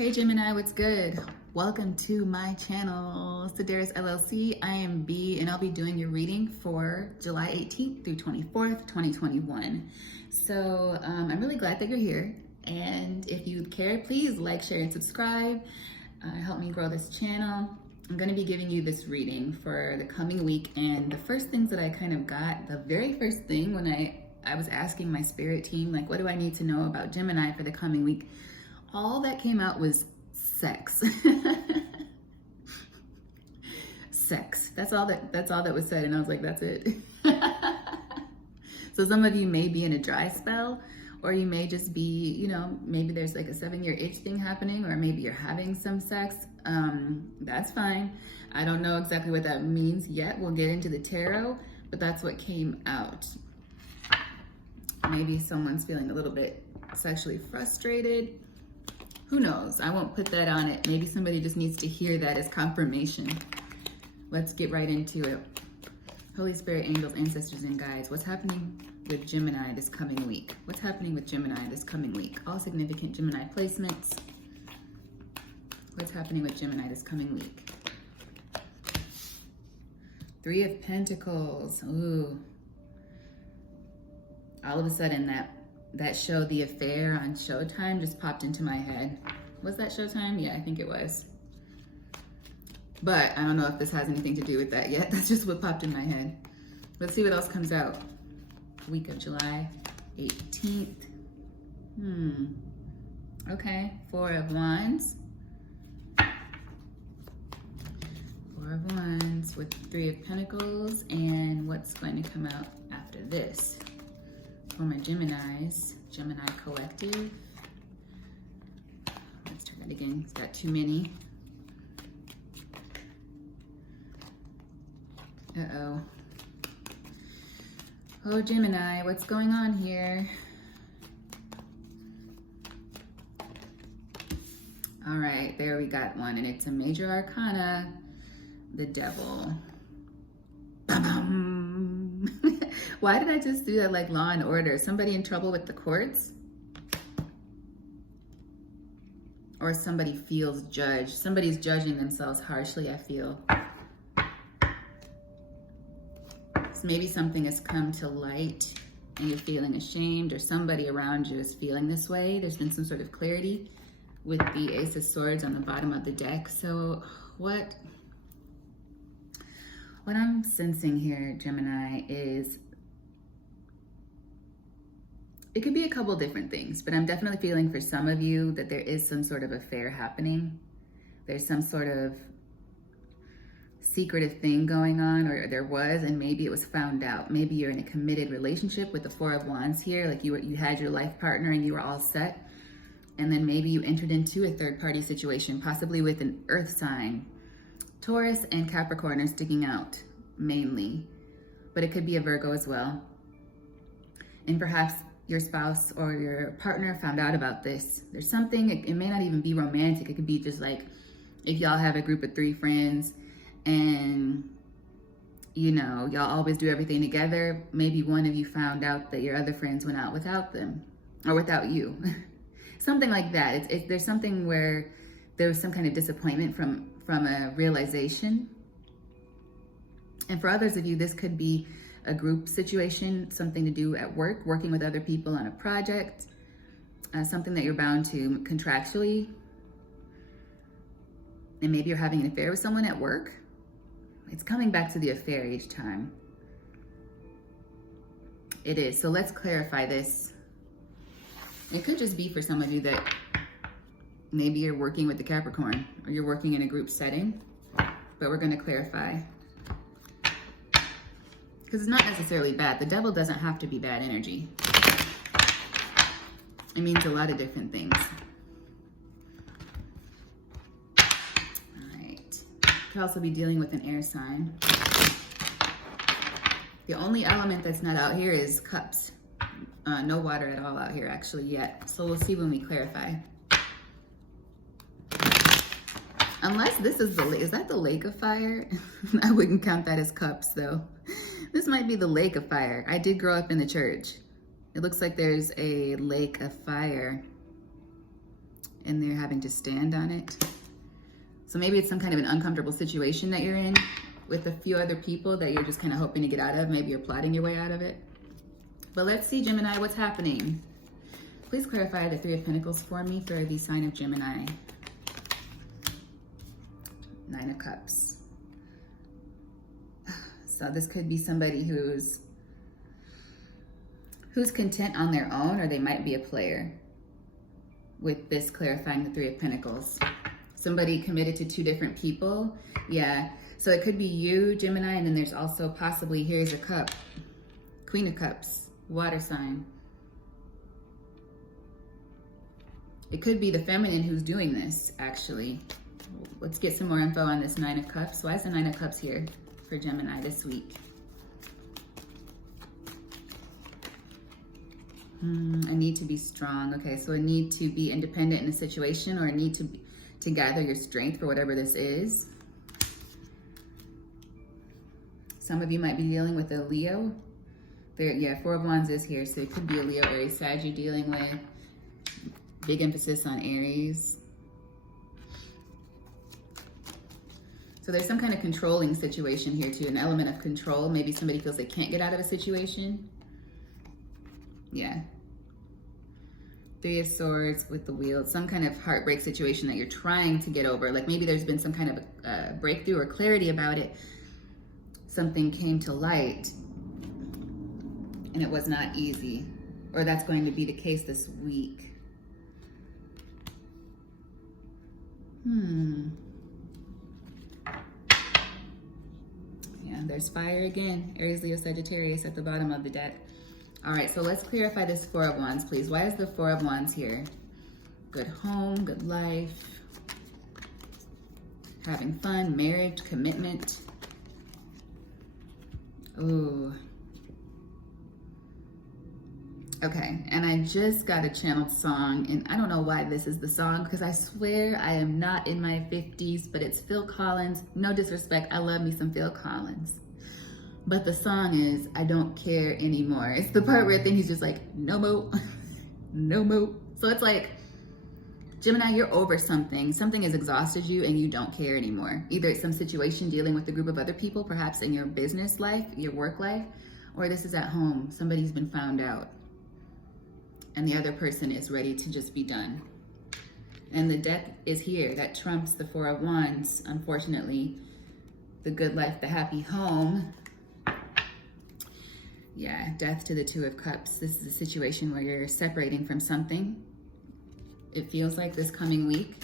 Hey Gemini, what's good? Welcome to my channel, Sedaris LLC. I am B and I'll be doing your reading for July 18th through 24th, 2021. So I'm really glad that you're here. And if you care, please like, share, and subscribe. Help me grow this channel. I'm going to be giving you this reading for the coming week. And the first things that I kind of got, the very first thing when I was asking my spirit team, like, what do I need to know about Gemini for the coming week? All that came out was sex. Sex. That's all that was said. And I was like, that's it. So some of you may be in a dry spell, or you may just be, you know, maybe there's like a 7-year itch thing happening, or maybe you're having some sex. That's fine. I don't know exactly what that means yet. We'll get into the tarot, but that's what came out. Maybe someone's feeling a little bit sexually frustrated. Who knows? I won't put that on it. Maybe somebody just needs to hear that as confirmation. Let's get right into it. Holy Spirit, angels, ancestors, and guides, what's happening with Gemini this coming week? What's happening with Gemini this coming week? All significant Gemini placements. What's happening with Gemini this coming week? 3 of Pentacles. Ooh. All of a sudden, that show, The Affair on Showtime, just popped into my head. Was that Showtime? Yeah, I think it was. But I don't know if this has anything to do with that yet. That's just what popped in my head. Let's see what else comes out. Week of July 18th. Okay, 4 of Wands. 4 of Wands with 3 of Pentacles. And what's going to come out after this? For my Geminis, Gemini Collective. Let's try that again. It's got too many. Uh-oh. Oh, Gemini, what's going on here? All right, there we got one, and it's a major arcana, the Devil. Ba-bum. Why did I just do that like Law and Order? Somebody in trouble with the courts? Or somebody feels judged. Somebody's judging themselves harshly, I feel. So maybe something has come to light and you're feeling ashamed, or somebody around you is feeling this way. There's been some sort of clarity with the Ace of Swords on the bottom of the deck. So what I'm sensing here, Gemini, is it could be a couple different things, but I'm definitely feeling for some of you that there is some sort of affair happening. There's some sort of secretive thing going on, or there was, and maybe it was found out. Maybe you're in a committed relationship with the 4 of Wands here, like you had your life partner and you were all set, and then maybe you entered into a third-party situation, possibly with an earth sign. Taurus and Capricorn are sticking out mainly, but it could be a Virgo as well. And perhaps your spouse or your partner found out about this. There's something, it may not even be romantic. It could be just like if y'all have a group of 3 friends and, you know, y'all always do everything together. Maybe one of you found out that your other friends went out without them or without you. Something like that. There's something where there was some kind of disappointment from a realization. And for others of you, this could be a group situation, something to do at work, working with other people on a project, something that you're bound to contractually. And maybe you're having an affair with someone at work. It's coming back to the affair each time. It is. So let's clarify this. It could just be for some of you that maybe you're working with the Capricorn or you're working in a group setting, but we're going to clarify. Because it's not necessarily bad. The Devil doesn't have to be bad energy. It means a lot of different things. All right. Could also be dealing with an air sign. The only element that's not out here is cups. No water at all out here actually yet. So we'll see when we clarify. Unless this is that the lake of fire? I wouldn't count that as cups though. This might be the lake of fire. I did grow up in the church. It looks like there's a lake of fire and they're having to stand on it. So maybe it's some kind of an uncomfortable situation that you're in with a few other people that you're just kind of hoping to get out of. Maybe you're plotting your way out of it. But let's see, Gemini, what's happening? Please clarify the Three of Pentacles for me for the sign of Gemini. Nine of Cups. So this could be somebody who's content on their own, or they might be a player with this clarifying the Three of Pentacles. Somebody committed to two different people. Yeah, so it could be you, Gemini, and then there's also possibly, here's a cup. Queen of Cups, water sign. It could be the feminine who's doing this, actually. Let's get some more info on this Nine of Cups. Why is the Nine of Cups here for Gemini this week? A need to be strong. Okay, so a need to be independent in a situation, or a need to gather your strength for whatever this is. Some of you might be dealing with a Leo. There, yeah, Four of Wands is here, so it could be a Leo, Aries, Sag you're dealing with. Big emphasis on Aries. So there's some kind of controlling situation here too, an element of control. Maybe somebody feels they can't get out of a situation. Yeah. Three of Swords with the Wheel, some kind of heartbreak situation that you're trying to get over. Like maybe there's been some kind of a breakthrough or clarity about it. Something came to light and it was not easy, or that's going to be the case this week. Yeah, there's fire again. Aries, Leo, Sagittarius at the bottom of the deck. All right, so let's clarify this Four of Wands, please. Why is the Four of Wands here? Good home, good life, having fun, marriage, commitment. Ooh. Okay, and I just got a channeled song, and I don't know why this is the song, because I swear I am not in my 50s, but it's Phil Collins. No disrespect, I love me some Phil Collins. But the song is, I Don't Care Anymore. It's the part where I think he's just like, no more, no more. So it's like, Gemini, you're over something. Something has exhausted you and you don't care anymore. Either it's some situation dealing with a group of other people, perhaps in your business life, your work life, or this is at home. Somebody's been found out and the other person is ready to just be done. And the death is here. That trumps the Four of Wands, unfortunately. The good life, the happy home. Yeah, death to the Two of Cups. This is a situation where you're separating from something. It feels like this coming week.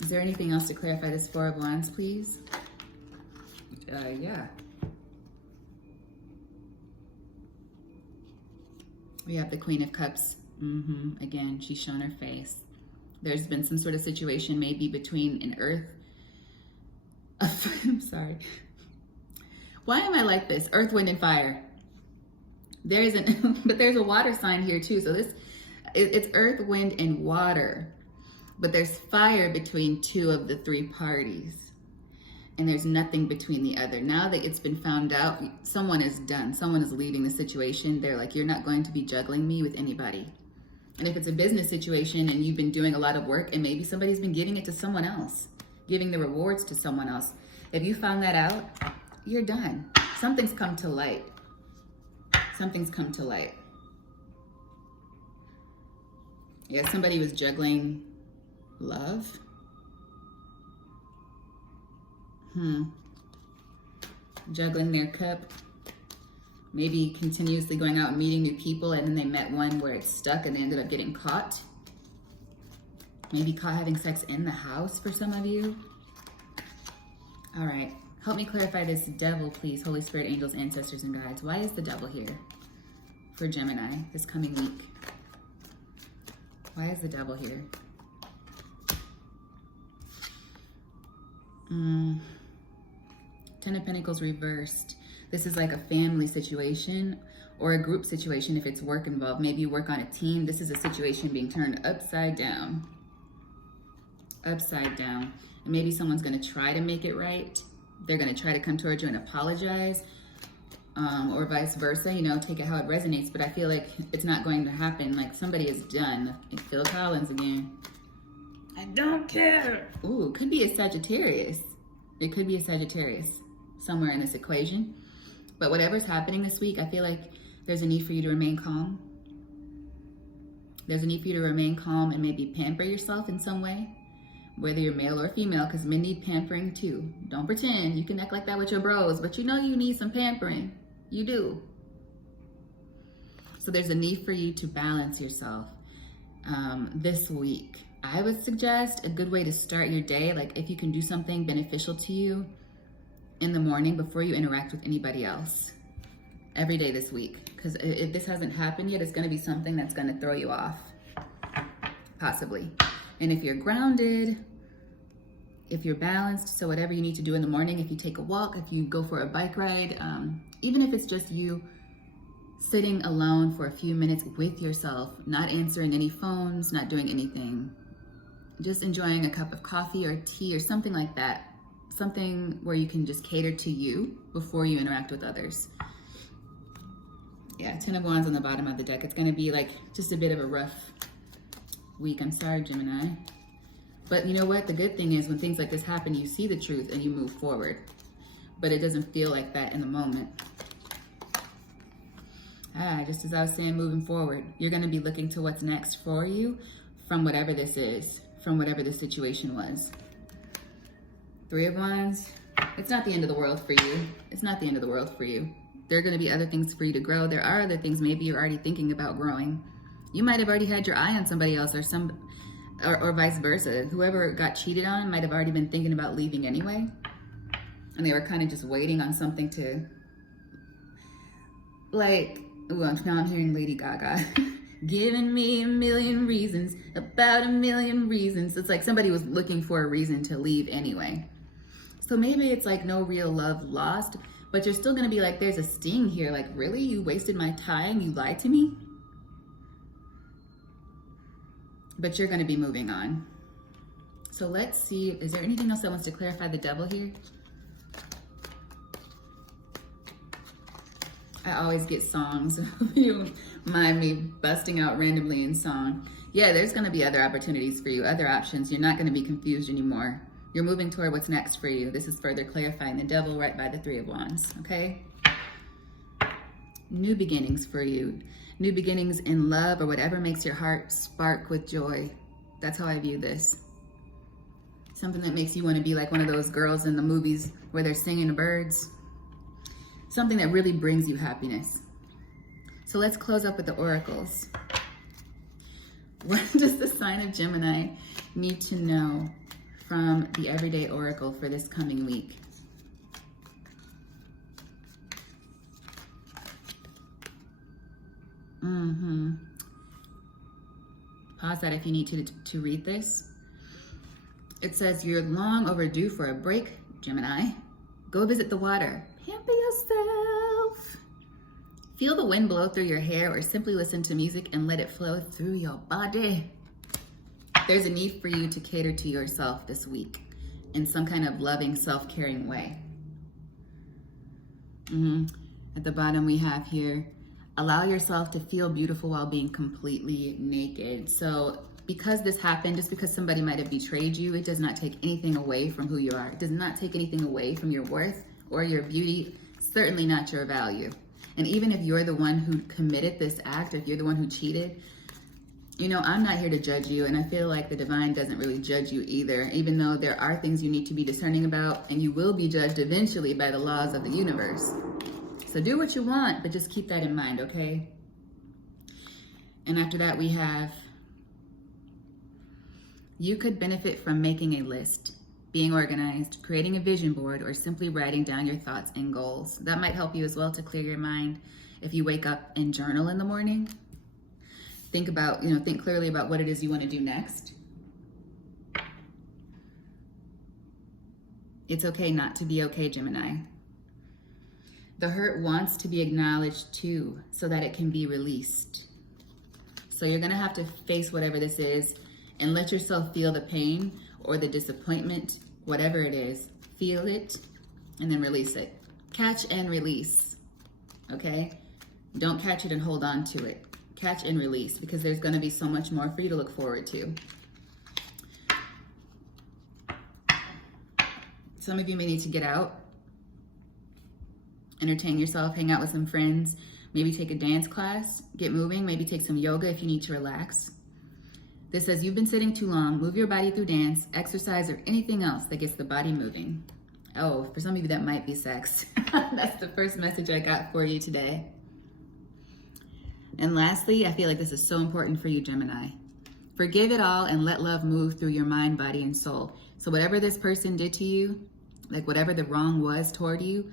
Is there anything else to clarify this Four of Wands, please? Yeah. We have the Queen of Cups. Again, she's shown her face. There's been some sort of situation maybe between an earth. I'm sorry. Why am I like this? Earth, wind, and fire. There isn't, but there's a water sign here too. So it's earth, wind, and water. But there's fire between two of the three parties. And there's nothing between the other. Now that it's been found out, someone is done. Someone is leaving the situation. They're like, you're not going to be juggling me with anybody. And if it's a business situation and you've been doing a lot of work and maybe somebody's been giving it to someone else, giving the rewards to someone else. If you found that out, you're done. Something's come to light. Something's come to light. Yeah, somebody was juggling love. Juggling their cup. Maybe continuously going out and meeting new people, and then they met one where it's stuck and they ended up getting caught. Maybe caught having sex in the house for some of you. All right. Help me clarify this devil, please. Holy Spirit, angels, ancestors, and guides. Why is the devil here for Gemini this coming week? Why is the devil here? Ten of Pentacles reversed. This is like a family situation or a group situation if it's work involved. Maybe you work on a team. This is a situation being turned upside down. Upside down. And maybe someone's going to try to make it right. They're going to try to come towards you and apologize, or vice versa, you know, take it how it resonates. But I feel like it's not going to happen. Like somebody is done. Phil Collins again. I don't care. Ooh, could be a Sagittarius. It could be a Sagittarius somewhere in this equation. But whatever's happening this week, I feel like there's a need for you to remain calm. There's a need for you to remain calm and maybe pamper yourself in some way, whether you're male or female, because men need pampering too. Don't pretend you can act like that with your bros, but you know you need some pampering. You do. So there's a need for you to balance yourself this week. I would suggest a good way to start your day, like if you can do something beneficial to you in the morning before you interact with anybody else every day this week. Because if this hasn't happened yet, it's going to be something that's going to throw you off, possibly. And if you're grounded, if you're balanced, so whatever you need to do in the morning, if you take a walk, if you go for a bike ride, even if it's just you sitting alone for a few minutes with yourself, not answering any phones, not doing anything, just enjoying a cup of coffee or tea or something like that, something where you can just cater to you before you interact with others. Yeah, 10 of Wands on the bottom of the deck. It's going to be like just a bit of a rough week. I'm sorry, Gemini. But you know what? The good thing is when things like this happen, you see the truth and you move forward. But it doesn't feel like that in the moment. Just as I was saying, moving forward, you're going to be looking to what's next for you from whatever this is, from whatever the situation was. 3 of Wands, it's not the end of the world for you. It's not the end of the world for you. There are going to be other things for you to grow. There are other things maybe you're already thinking about growing. You might have already had your eye on somebody else or vice versa. Whoever got cheated on might have already been thinking about leaving anyway. And they were kind of just waiting on something to, like, well, now I'm hearing Lady Gaga. Giving me a million reasons, about a million reasons. It's like somebody was looking for a reason to leave anyway. So maybe it's like no real love lost, but you're still going to be like, there's a sting here. Like, really? You wasted my time? You lied to me? But you're going to be moving on. So let's see. Is there anything else that wants to clarify the Devil here? I always get songs. You mind me busting out randomly in song. Yeah, there's going to be other opportunities for you, other options. You're not going to be confused anymore. You're moving toward what's next for you. This is further clarifying the Devil right by the 3 of Wands, okay? New beginnings for you. New beginnings in love or whatever makes your heart spark with joy. That's how I view this. Something that makes you want to be like one of those girls in the movies where they're singing to birds. Something that really brings you happiness. So let's close up with the oracles. What does the sign of Gemini need to know from the Everyday Oracle for this coming week? Pause that if you need to read this. It says, you're long overdue for a break, Gemini. Go visit the water. Pamper yourself. Feel the wind blow through your hair or simply listen to music and let it flow through your body. There's a need for you to cater to yourself this week in some kind of loving, self-caring way. At the bottom we have here, allow yourself to feel beautiful while being completely naked. So because this happened, just because somebody might have betrayed you, it does not take anything away from who you are. It does not take anything away from your worth or your beauty, certainly not your value. And even if you're the one who committed this act, if you're the one who cheated, you know, I'm not here to judge you, and I feel like the divine doesn't really judge you either, even though there are things you need to be discerning about, and you will be judged eventually by the laws of the universe. So do what you want, but just keep that in mind, okay? And after that, we have, you could benefit from making a list, being organized, creating a vision board, or simply writing down your thoughts and goals. That might help you as well to clear your mind. If you wake up and journal in the morning, think clearly about what it is you want to do next. It's okay not to be okay, Gemini. The hurt wants to be acknowledged too, so that it can be released. So you're gonna have to face whatever this is and let yourself feel the pain or the disappointment, whatever it is. Feel it and then release it. Catch and release, okay? Don't catch it and hold on to it. Catch and release, because there's gonna be so much more for you to look forward to. Some of you may need to get out, entertain yourself, hang out with some friends, maybe take a dance class, get moving, maybe take some yoga if you need to relax. This says you've been sitting too long, move your body through dance, exercise, or anything else that gets the body moving. Oh, for some of you that might be sex. That's the first message I got for you today. And lastly, I feel like this is so important for you, Gemini. Forgive it all and let love move through your mind, body, and soul. So whatever this person did to you, like whatever the wrong was toward you,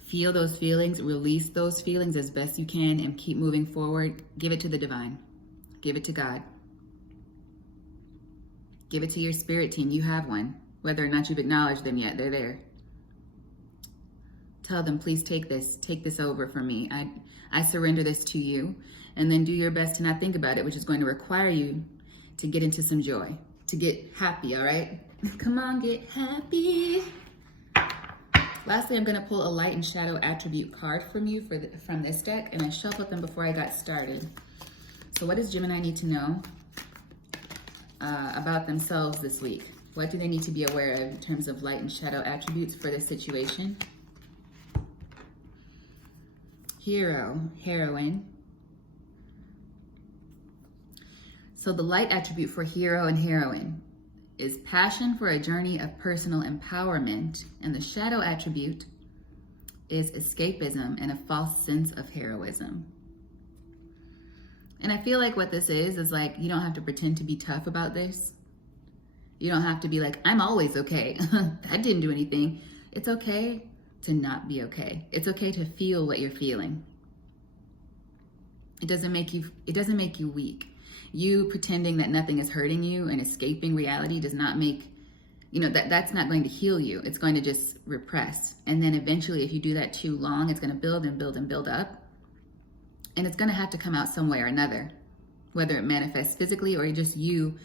feel those feelings, release those feelings as best you can, and keep moving forward. Give it to the divine. Give it to God. Give it to your spirit team. You have one. Whether or not you've acknowledged them yet, they're there. Tell them, please take this over for me. I surrender this to you. And then do your best to not think about it, which is going to require you to get into some joy, to get happy, all right? Come on, get happy. Lastly, I'm going to pull a light and shadow attribute card from you from this deck, and I shuffled them before I got started. So what does Gemini need to know about themselves this week? What do they need to be aware of in terms of light and shadow attributes for this situation? Hero, heroine. So the light attribute for hero and heroine is passion for a journey of personal empowerment, and the shadow attribute is escapism and a false sense of heroism. And I feel like what this is like, you don't have to pretend to be tough about this. You don't have to be like, I'm always okay. I didn't do anything. It's okay to not be okay. It's okay to feel what you're feeling. It doesn't make you weak. You pretending that nothing is hurting you and escaping reality does not make, that's not going to heal you. It's going to just repress. And then eventually, if you do that too long, it's going to build and build and build up. And it's going to have to come out some way or another, whether it manifests physically or just you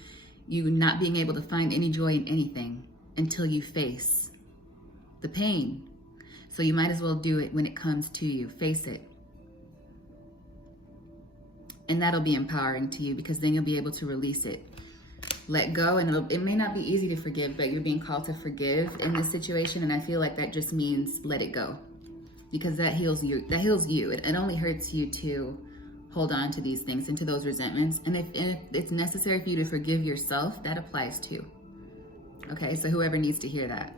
not being able to find any joy in anything until you face the pain. So you might as well do it when it comes to you. Face it. And that'll be empowering to you, because then you'll be able to release it. Let go, and it may not be easy to forgive, but you're being called to forgive in this situation, and I feel like that just means let it go. Because that heals you. That heals you. It only hurts you to hold on to these things and to those resentments. And if it's necessary for you to forgive yourself, that applies too. Okay, so whoever needs to hear that.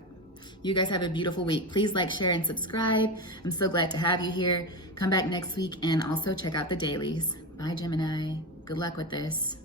You guys have a beautiful week. Please like, share, and subscribe. I'm so glad to have you here. Come back next week and also check out the dailies. Bye, Gemini. Good luck with this.